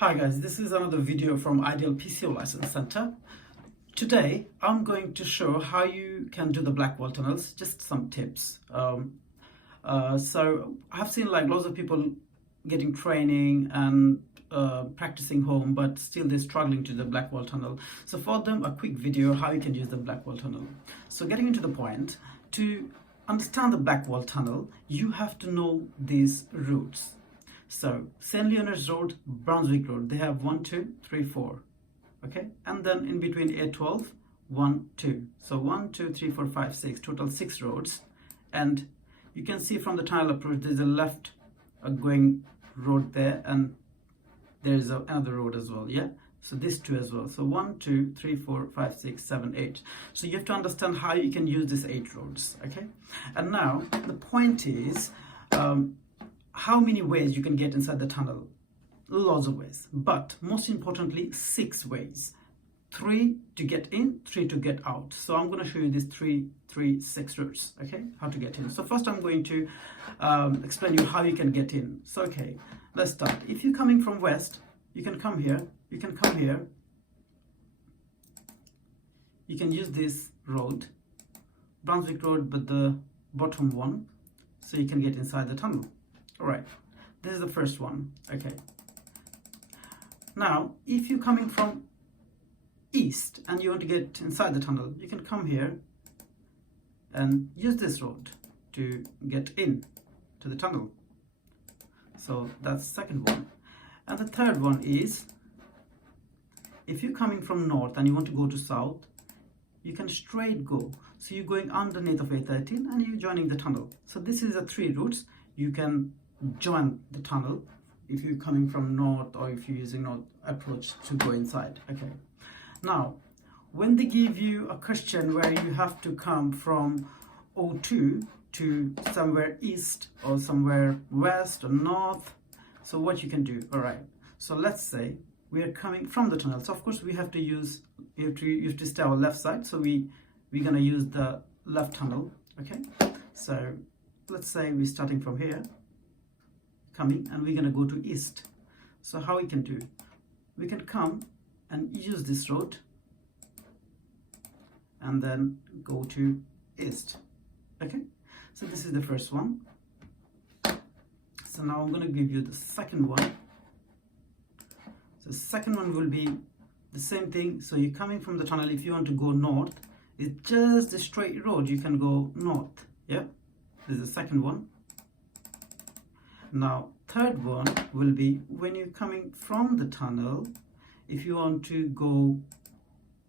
Hi guys, this is another video from Ideal PCO License Center. Today I'm going to show how you can do the Blackwall tunnels, just some tips. So I've seen like lots of people getting training and practicing home, but still they're struggling to the Blackwall tunnel. So for them, a quick video how you can use the Blackwall tunnel. So getting into the point, to understand the Blackwall tunnel, you have to know these routes. So St. Leonard's Road, Brunswick Road, they have 1, 2, 3, 4. Okay, and then in between A12, 1, 2. So 1, 2, 3, 4, 5, 6, total 6 roads. And you can see from the tunnel approach, there's a left going road there, and there's another road as well. Yeah, so these two as well. So 1, 2, 3, 4, 5, 6, 7, 8. So you have to understand how you can use these 8 roads. Okay, and now the point is, how many ways you can get inside the tunnel? Lots of ways, but most importantly 6 ways. 3 to get in, 3 to get out. So I'm going to show you these 6 routes. Okay, how to get in. So first I'm going to explain you how you can get in. So okay, let's start. If you're coming from west, you can come here, you can come here, you can use this road, Brunswick Road, but the bottom one, so you can get inside the tunnel. All right, this is the first one. Okay, now if you're coming from east and you want to get inside the tunnel, you can come here and use this road to get in to the tunnel. So that's the second one. And the third one is, if you're coming from north and you want to go to south, you can straight go. So you're going underneath of A13 and you're joining the tunnel. So this is the 3 routes you can join the tunnel if you're coming from north, or if you're using north approach to go inside. Okay, now when they give you a question where you have to come from O2 to somewhere east or somewhere west or north, so what you can do? All right, so let's say we are coming from the tunnel, so of course we have to use, you have to stay our left side, so we're gonna use the left tunnel. Okay, so let's say we're starting from here, coming, and we're going to go to east. So how we can do? We can come and use this road and then go to east. Okay, so this is the first one. So now I'm going to give you the second one. So the second one will be the same thing. So you're coming from the tunnel, if you want to go north, it's just a straight road, you can go north. Yeah, this is the second one. Now third one will be, when you're coming from the tunnel, if you want to go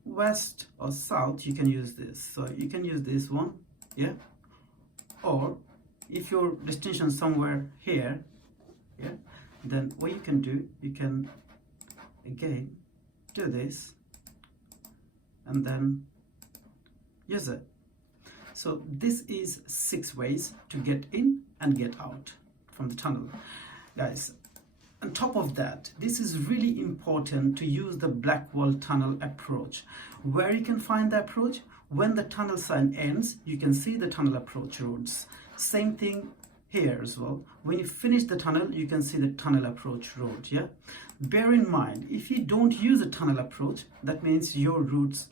west or south, you can use this. So you can use this one, yeah, or if your destination somewhere here, yeah, then what you can do, you can again do this and then use it. So this is 6 ways to get in and get out from the tunnel. Guys, on top of that, this is really important to use the Blackwall tunnel approach. Where you can find the approach? When the tunnel sign ends, you can see the tunnel approach roads. Same thing here as well. When you finish the tunnel, you can see the tunnel approach road. Yeah, bear in mind, if you don't use a tunnel approach, that means your routes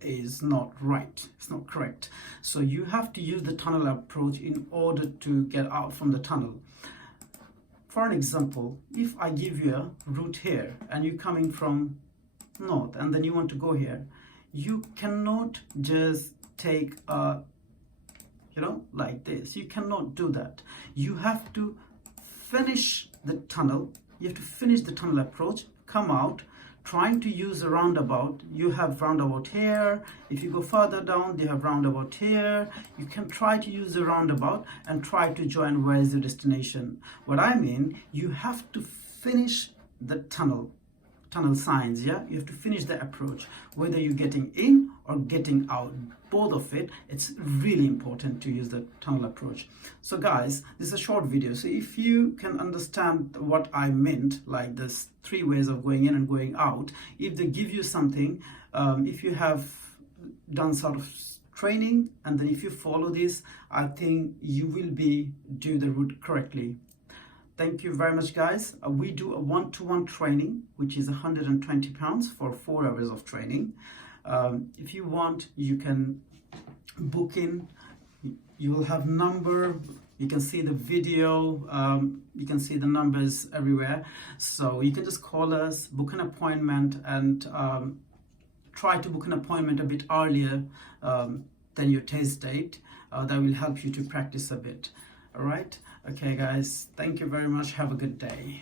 is not right, it's not correct. So you have to use the tunnel approach in order to get out from the tunnel. For an example, if I give you a route here and you're coming from north and then you want to go here, you cannot just take a, like this. You cannot do that. You have to finish the tunnel. You have to finish the tunnel approach, come out, trying to use a roundabout. You have roundabout here. If you go further down, they have roundabout here. You can try to use a roundabout and try to join where is the destination. What I mean, you have to finish the tunnel signs. Yeah, you have to finish the approach, whether you're getting in or getting out, both of it. It's really important to use the tunnel approach. So guys, this is a short video, so if you can understand what I meant, like this 3 ways of going in and going out, if they give you something, if you have done sort of training and then if you follow this, I think you will do the route correctly. Thank you very much, guys. We do a one-to-one training, which is £120 for 4 hours of training. If you want, you can book in. You will have number, you can see the video, you can see the numbers everywhere. So you can just call us, book an appointment, and try to book an appointment a bit earlier than your test date. That will help you to practice a bit. All right. Okay, guys. Thank you very much. Have a good day.